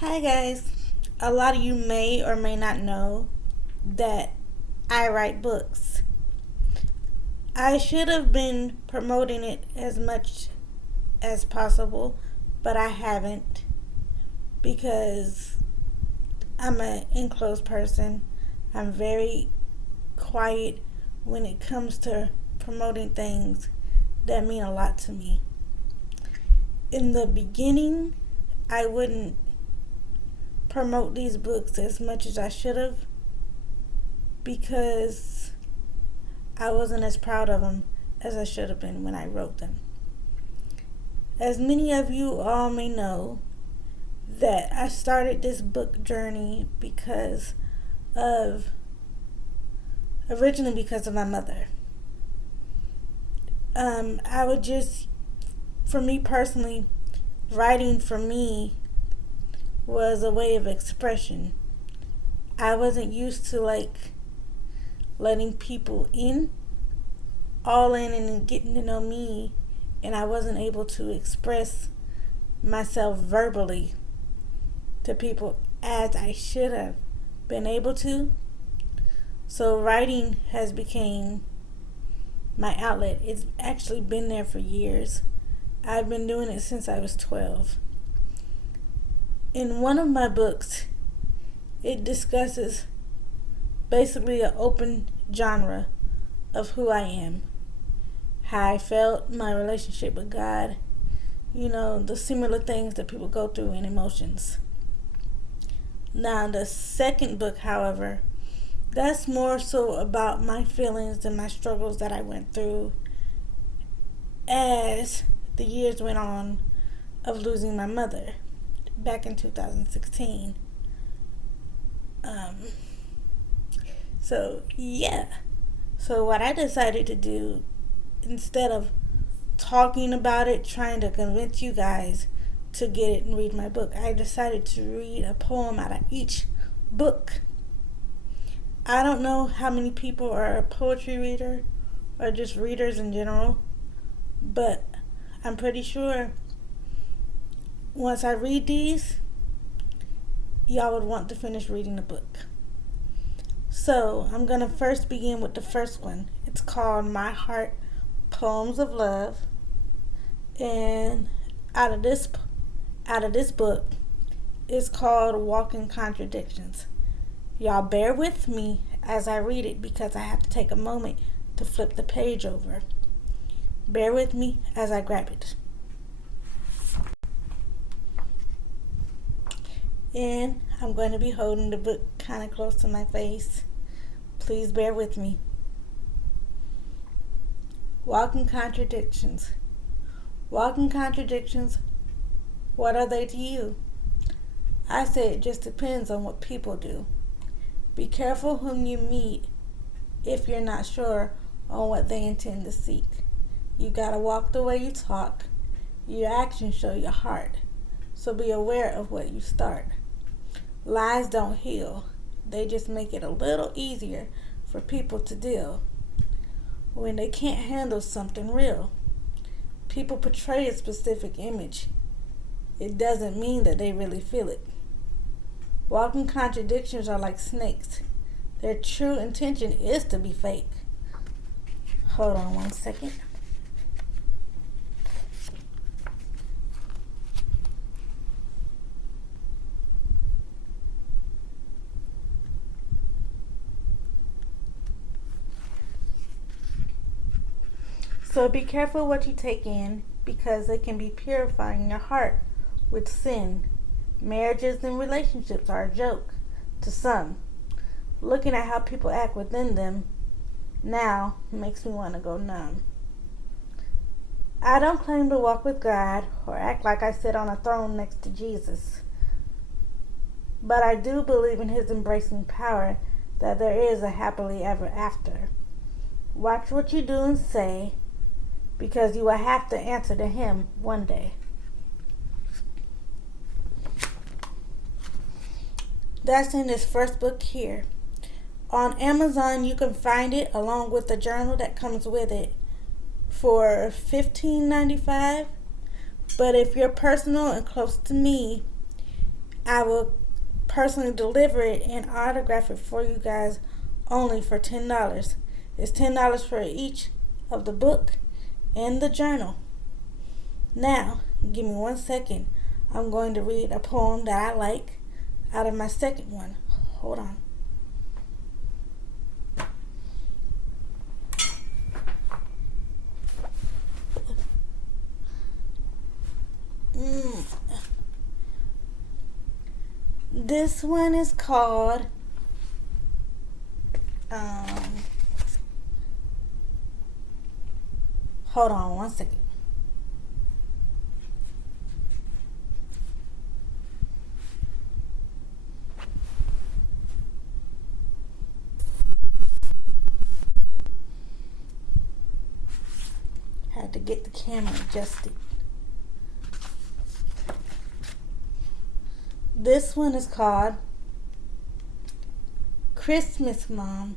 Hi guys. A lot of you may or may not know that I write books. I should have been promoting it as much as possible, but I haven't because I'm an enclosed person. I'm very quiet when it comes to promoting things that mean a lot to me. In the beginning, I wouldn't promote these books as much as I should have because I wasn't as proud of them as I should have been when I wrote them. As many of you all may know, that I started this book journey originally because of my mother. I would just, for me personally, writing for me was a way of expression. I wasn't used to letting people all in and getting to know me, and I wasn't able to express myself verbally to people as I should have been able to. So writing has become my outlet. It's actually been there for years. I've been doing it since I was 12. In one of my books, it discusses basically an open genre of who I am, how I felt, my relationship with God, the similar things that people go through in emotions. Now, the second book, however, that's more so about my feelings and my struggles that I went through as the years went on of losing my mother back in 2016. So what I decided to do, instead of talking about it, trying to convince you guys to get it and read my book, I decided to read a poem out of each book. I don't know how many people are a poetry reader or just readers in general, but I'm pretty sure once I read these, y'all would want to finish reading the book. So I'm going to first begin with the first one. It's called My Heart, Poems of Love. And out of this book, it's called Walking Contradictions. Y'all bear with me as I read it because I have to take a moment to flip the page over. Bear with me as I grab it. And I'm going to be holding the book kind of close to my face. Please bear with me. Walking contradictions. Walking contradictions, what are they to you? I say it just depends on what people do. Be careful whom you meet if you're not sure on what they intend to seek. You gotta walk the way you talk. Your actions show your heart. So be aware of what you start. Lies don't heal. They just make it a little easier for people to deal when they can't handle something real. People portray a specific image. It doesn't mean that they really feel it. Walking contradictions are like snakes. Their true intention is to be fake. Hold on one second. So be careful what you take in because it can be purifying your heart with sin. Marriages and relationships are a joke to some. Looking at how people act within them now makes me want to go numb. I don't claim to walk with God or act like I sit on a throne next to Jesus. But I do believe in His embracing power that there is a happily ever after. Watch what you do and say, because you will have to answer to Him one day. That's in this first book here. On Amazon, you can find it along with the journal that comes with it for $15.95. But if you're personal and close to me, I will personally deliver it and autograph it for you guys only for $10. It's $10 for each of the book and the journal. Now, give me 1 second. I'm going to read a poem that I like out of my second one. Hold on. This one is called hold on 1 second. Had to get the camera adjusted. This one is called Christmas Mom.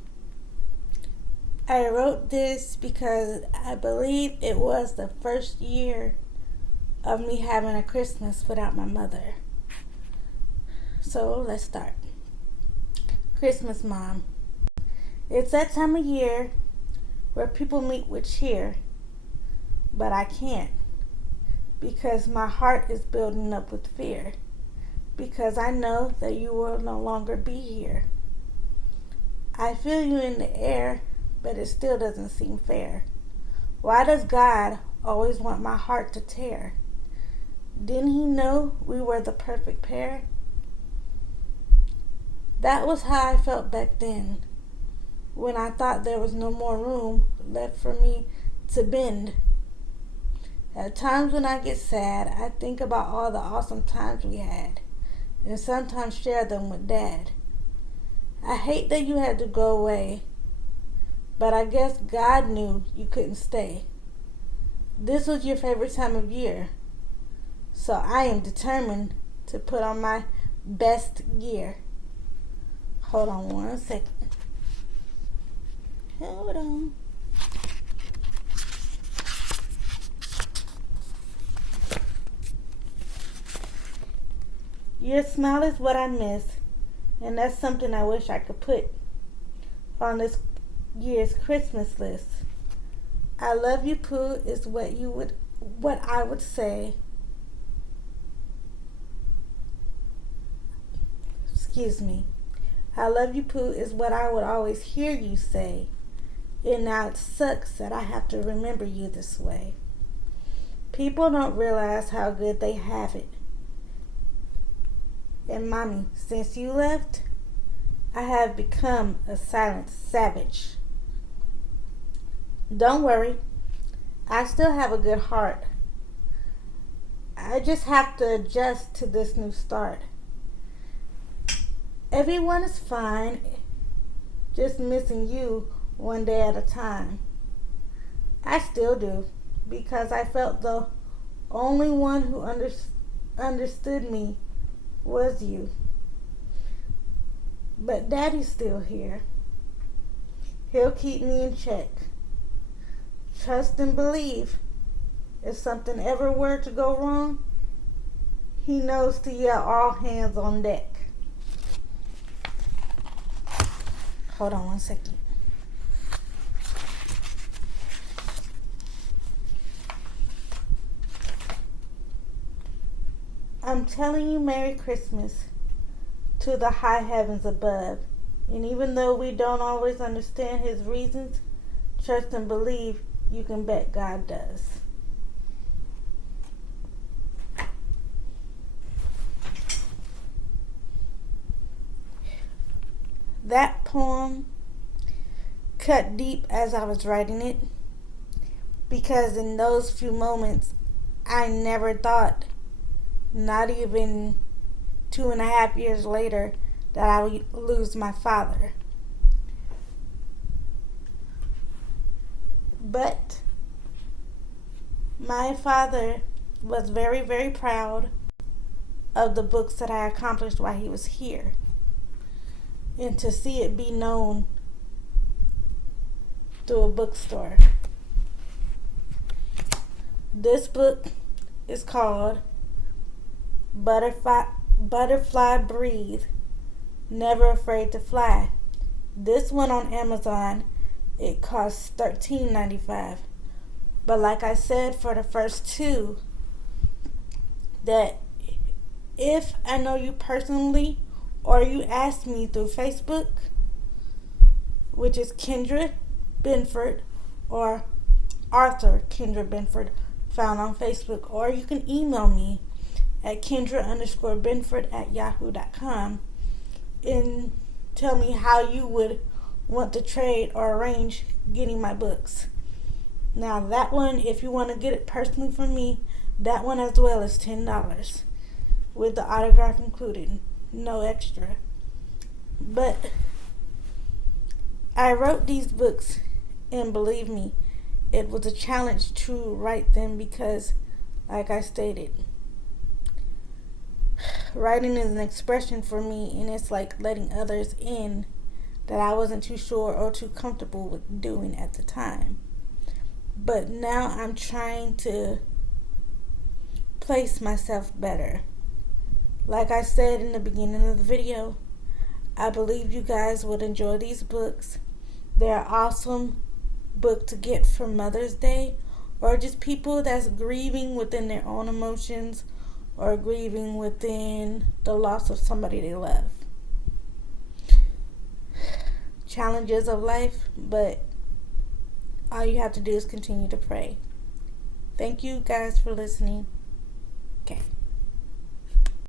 I wrote this because I believe it was the first year of me having a Christmas without my mother. So let's start. Christmas Mom. It's that time of year where people meet with cheer, but I can't because my heart is building up with fear. Because I know that you will no longer be here. I feel you in the air, but it still doesn't seem fair. Why does God always want my heart to tear? Didn't He know we were the perfect pair? That was how I felt back then, when I thought there was no more room left for me to bend. At times when I get sad, I think about all the awesome times we had, and sometimes share them with Dad. I hate that you had to go away, but I guess God knew you couldn't stay. This was your favorite time of year, so I am determined to put on my best gear. Hold on 1 second. Hold on. Your smile is what I miss, and that's something I wish I could put on this year's Christmas list. I love you, Pooh, is what I would say. Excuse me. I love you, Pooh, is what I would always hear you say. And now it sucks that I have to remember you this way. People don't realize how good they have it. And Mommy, since you left, I have become a silent savage. Don't worry, I still have a good heart. I just have to adjust to this new start. Everyone is fine, just missing you one day at a time. I still do, because I felt the only one who understood me was you. But Daddy's still here. He'll keep me in check. Trust and believe. If something ever were to go wrong, he knows to yell all hands on deck. Hold on 1 second. I'm telling you Merry Christmas to the high heavens above. And even though we don't always understand His reasons, trust and believe you can bet God does. That poem cut deep as I was writing it, because in those few moments I never thought, not even 2.5 years later, that I would lose my father. But my father was very, very proud of the books that I accomplished while he was here. And to see it be known through a bookstore. This book is called Butterfly Breathe, Never Afraid to Fly. This one on Amazon, it costs $13.95. But like I said for the first two, that if I know you personally or you ask me through Facebook, which is Kendra Benford or Arthur Kendra Benford, found on Facebook, or you can email me at Kendra_Benford@yahoo.com and tell me how you would want to trade or arrange getting my books. Now that one, if you want to get it personally from me, that one as well is $10 with the autograph included, no extra. But I wrote these books, and believe me, it was a challenge to write them because, like I stated, writing is an expression for me, and it's like letting others in that I wasn't too sure or too comfortable with doing at the time. But now I'm trying to place myself better. Like I said in the beginning of the video, I believe you guys would enjoy these books. They're an awesome book to get for Mother's Day, or just people that's grieving within their own emotions or grieving within the loss of somebody they love. Challenges of life, but all you have to do is continue to pray. Thank you guys for listening.